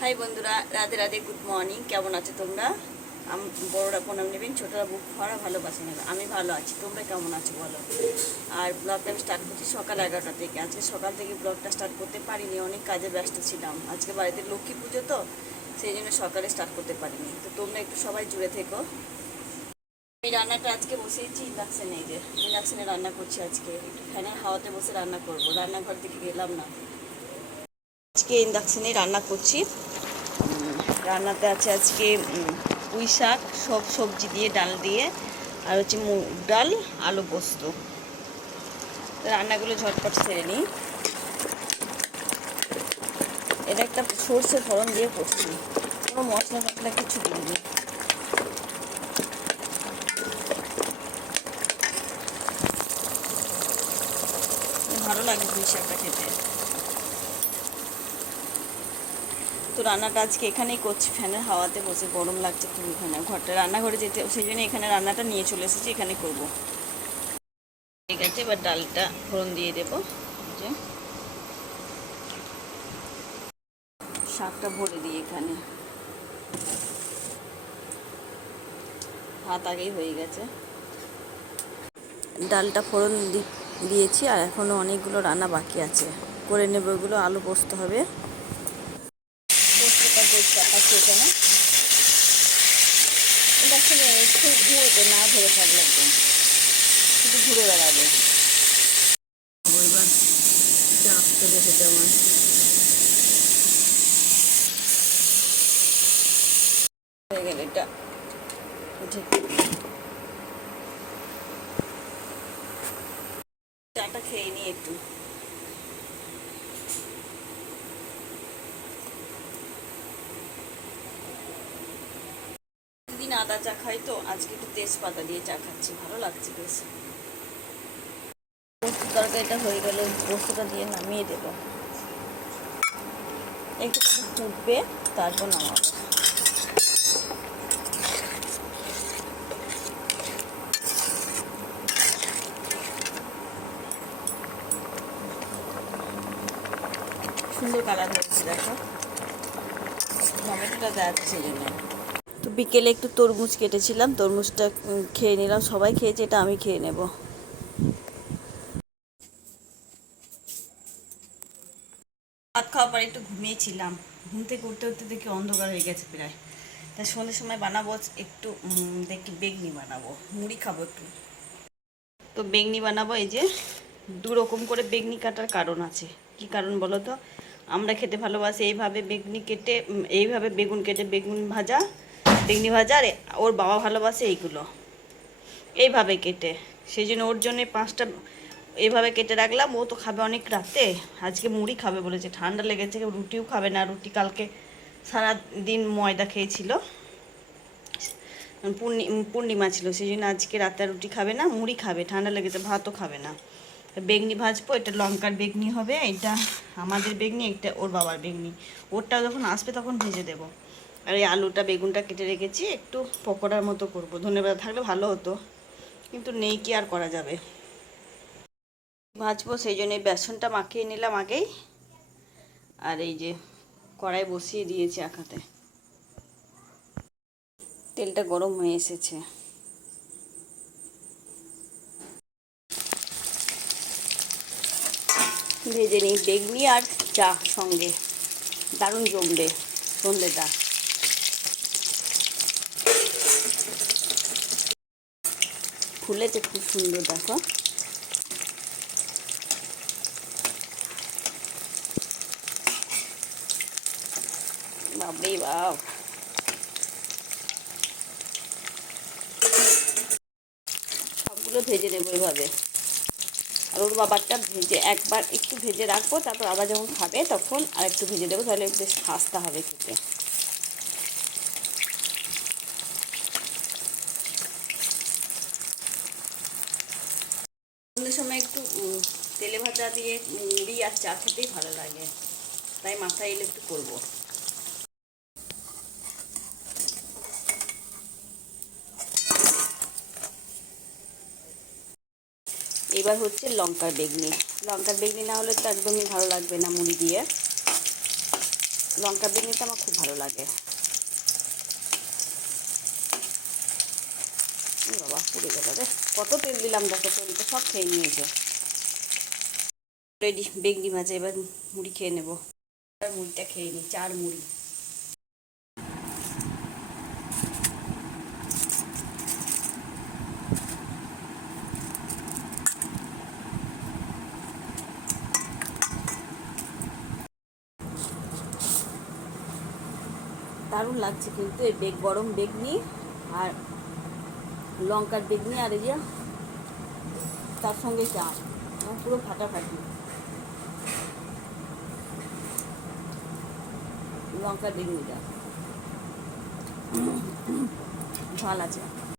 High বন্ধুরা, Radhe Radhe good morning কেমন আছো তোমরা? আম- বড়রা প্রণাম নেবেন, ছোটরা বুক ভরা ভালোবাসা নেবে আমি ভালো আছি, তোমরা কেমন আছো বলো? আর ব্লগটা আমি স্টার্ট করছি সকাল এগারোটা থেকে। আজকে সকাল থেকে ব্লগটা স্টার্ট করতে পারিনি, অনেক কাজে ব্যস্ত ছিলাম। আজকে বাড়িতে লক্ষ্মী পুজো তো, সেই জন্য সকালে স্টার্ট করতে পারিনি। তো তোমরা একটু সবাই জুড়ে থেকো। আমি রান্নাটা আজকে বসিয়েছি ইন্ডাকশানে যে ইন্ডাকশানে রান্না করছি আজকে। একটু ফ্যানের হাওয়াতে বসে রান্না করব। রান্নাঘর থেকে গেলাম না। আজকে ইন্ডাকশানে রান্না করছি। রান্নাতে আছে আজকে পুঁই শাক, সব সবজি দিয়ে, ডাল দিয়ে, আর হচ্ছে মুগ ডাল, আলু পোস্ত। রান্নাগুলো ঝটপট সেরে নিই। এটা একটা সর্ষে ফোড়ন দিয়ে করছি। কোনো মশলা টশলা কিছু দিইনি। ভালো লাগে পুঁই শাকটা খেতে। তো রান্নাটা আজকে এখানেই করছি। ফ্যানের হাওয়াতে বসে গরম লাগছে খুব এখানে। ঘরটা, রান্নাঘরে যেতে, সেই জন্য এখানে রান্নাটা নিয়ে চলে এসেছি এখানে করব। ঠিক আছে এবার ডালটা ফোড়ন দিয়ে দেবো। শাকটা ভরে দিই এখানে। ভাত আগেই হয়ে গেছে। ডালটা ফোড়ন দিয়েছি, আর এখনও অনেকগুলো রান্না বাকি আছে। করে নেব ওগুলো আলু পোস্ত হবে। আছে এখানে। এটা আসলে ঘুরবে না ধরে থাকলে একদম। শুধু ঘুরে বেড়াবে। চাপ চলে যেতে আমার হয়ে গেল এটা উঠে চাটা খেয়ে নিই একটু দিন আদা চা খাই তো, আজকে একটু তেজপাতা দিয়ে চা খাচ্ছি, ভালো লাগছে বেশ। তরকারিটা হয়ে গেল পোস্তটা দিয়ে নামিয়ে দেব। একটু ফুটবে, তারপর নামাবো। সুন্দর কালার হয়েছে, দেখো। টমেটোটা আছে সেই জন্য বিকেলে একটু তরমুজ কেটেছিলাম, তরমুজটা খেয়ে নিলাম, সবাই খেয়েছে, এটা আমি খেয়ে নেব। ভাত খাওয়ার পরে একটু ঘুমিয়েছিলাম, ঘুম থেকে উঠতে উঠতে দেখি অন্ধকার হয়ে গেছে প্রায়। তাই সন্ধ্যের সময় বানাবো, একটু দেখি বেগনি বানাবো, মুড়ি খাব একটু। তো বেগনি বানাবো, এই যে দু রকম করে বেগনি কাটার কারণ আছে। কি কারণ বলো তো? আমরা খেতে ভালোবাসি, এইভাবে বেগনি কেটে এইভাবে বেগুন কেটে, বেগুন ভাজা বেগনি ভাজা আর ওর বাবা ভালোবাসে এইগুলো। এইভাবে কেটে। সেই জন্য ওর জন্য পাঁচটা এইভাবে কেটে রাখলাম। ও তো খাবে অনেক রাতে। আজকে মুড়ি খাবে বলেছে। ঠান্ডা লেগেছে রুটিও খাবে না। রুটি কালকে সারা দিন ময়দা খেয়েছিল। পূর্ণি, পূর্ণিমা ছিল। সেই জন্য আজকে রাতে রুটি খাবে না, মুড়ি খাবে। ঠান্ডা লেগেছে, ভাতও খাবে না। বেগনি ভাজবো, এটা লঙ্কার বেগনি হবে। এটা আমাদের বেগনি, এটা ওর বাবার বেগনি। ওরটা যখন আসবে তখন ভেজে দেবো। আর এই আলুটা, বেগুনটা কেটে রেখেছি, একটু পকোড়ার মতো করব। ধন্যবাদ থাকলে ভালো হতো, কিন্তু নেই কি আর করা যাবে। ভাজবো, সেই জন্য এই বেসনটা মাখিয়ে নিলাম আগেই। আর এই যে কড়াই বসিয়ে দিয়েছি আখাতে তেলটা গরম হয়ে এসেছে। ভেজে নিই বেগনি আর চা সঙ্গে। দারুণ জমবে সন্ধ্যেটা ফুলেছে খুব সুন্দর, দেখো। বাপরে বাপ। সবগুলো ভেজে নেব এভাবে। আর ওর বাবারটা ভেজে একবার একটু ভেজে রাখব, তারপর আবার যখন খাবে তখন আর একটু ভেজে দেবো, তাহলে বেশ খাস্তা হবে খেতে। সময় একটু তেলে ভাজা দিয়ে মুড়ি আর চা খেতেই ভালো লাগে। তাই মাথায় এলে একটু করব। এবার হচ্ছে লঙ্কার বেগনি। লঙ্কার বেগনি না হলে তো একদমই ভালো লাগবে না মুড়ি দিয়ে। লঙ্কা বেগুনিটা আমার খুব ভালো লাগে এ বাবা পুড়ে গেল। রে কত তেল দিলাম, দেখো তেল তো সব খেয়ে নিয়েছে। রেডি বেগনি মাছে এবার মুড়ি খেয়ে নেব। এবার মুড়িটা খেয়ে নিই, চার মুড়ি। দারুণ লাগছে কিন্তু, এই বেগ, গরম বেগনি আর লঙ্কার বেগনি আর এই যে তার সঙ্গে চা আমার পুরো ফাটাফাটি। লঙ্কার বেগনিটা। ঝাল আছে।